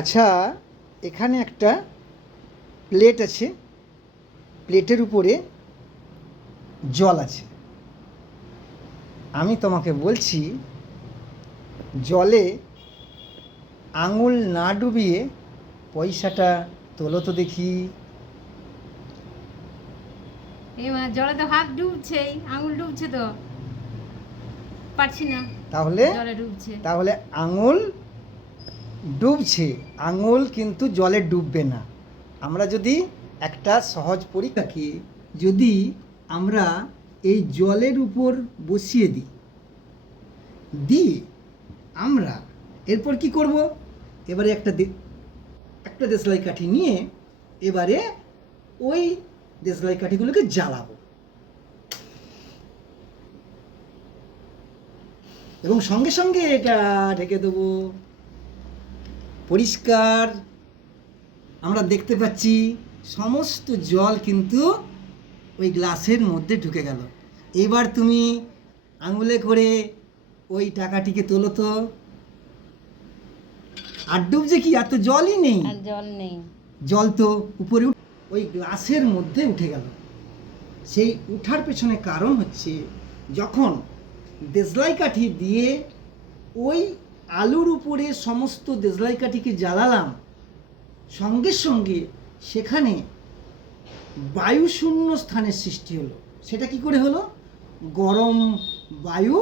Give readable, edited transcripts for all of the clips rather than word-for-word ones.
আচ্ছা, এখানে একটা প্লেট আছে, প্লেটের উপরে জল আছে। আমি তোমাকে বলছি, জলে আঙুল না ডুবিয়ে পয়সাটা তোলো তো দেখি। জলে তো হাত ডুবছেই, আঙুল ডুবছে তো, পারছি না। তাহলে জলে ডুবছে। তাহলে আঙুল ডুবছে, আঙুল কিন্তু জলে ডুববে না। আমরা যদি একটা সহজ পরীক্ষাকে যদি আমরা এই জলের উপর বসিয়ে দিই, আমরা এরপর কি করব, এবারে একটা দেশলাই কাঠি নিয়ে এবারে ওই দেশলাই কাঠিগুলোকে জ্বালাবো এবং সঙ্গে সঙ্গে এটা ঢেকে দেবো। পরিষ্কার আমরা দেখতে পাচ্ছি সমস্ত জল কিন্তু ওই গ্লাসের মধ্যে ঢুকে গেল। এবার তুমি আঙুলে করে ওই টাকাটিকে তোলো তো। আর ডুবছে কি, এত জলই নেই, আর জল নেই, জল তো উপরে ওই গ্লাসের মধ্যে উঠে গেল। সেই উঠার পেছনে কারণ হচ্ছে, যখন দেশলাই কাঠি দিয়ে ওই আলুর উপরে সমস্ত দেশলাই কাঠিকে জ্বালালাম, সঙ্গে সঙ্গে সেখানে বায়ুশূন্য স্থানের সৃষ্টি হলো। সেটা কি করে হলো? গরম বায়ু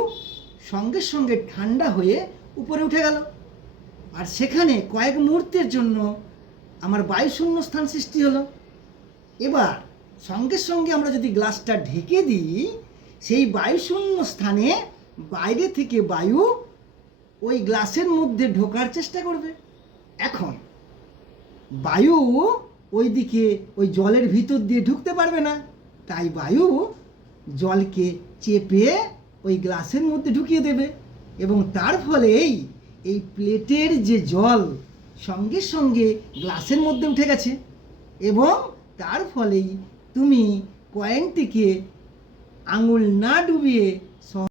সঙ্গে সঙ্গে ঠান্ডা হয়ে উপরে উঠে গেল, আর সেখানে কয়েক মুহূর্তের জন্য আমার বায়ুশূন্য স্থান সৃষ্টি হলো। এবার সঙ্গে সঙ্গে আমরা যদি গ্লাসটা ঢেকে দিই, সেই বায়ুশূন্য স্থানে বাইরে থেকে বায়ু ওই গ্লাসের মধ্যে ঢোকার চেষ্টা করবে। এখন বায়ু ওই দিকে ওই জলের ভিতর দিয়ে ঢুকতে পারবে না, তাই বায়ু জলকে চেপে ওই গ্লাসের মধ্যে ঢুকিয়ে দেবে, এবং তার ফলেই এই প্লেটের যে জল সঙ্গে সঙ্গে গ্লাসের মধ্যে উঠে গেছে, এবং তার ফলেই তুমি কয়েনটিকে আঙুল না ডুবিয়ে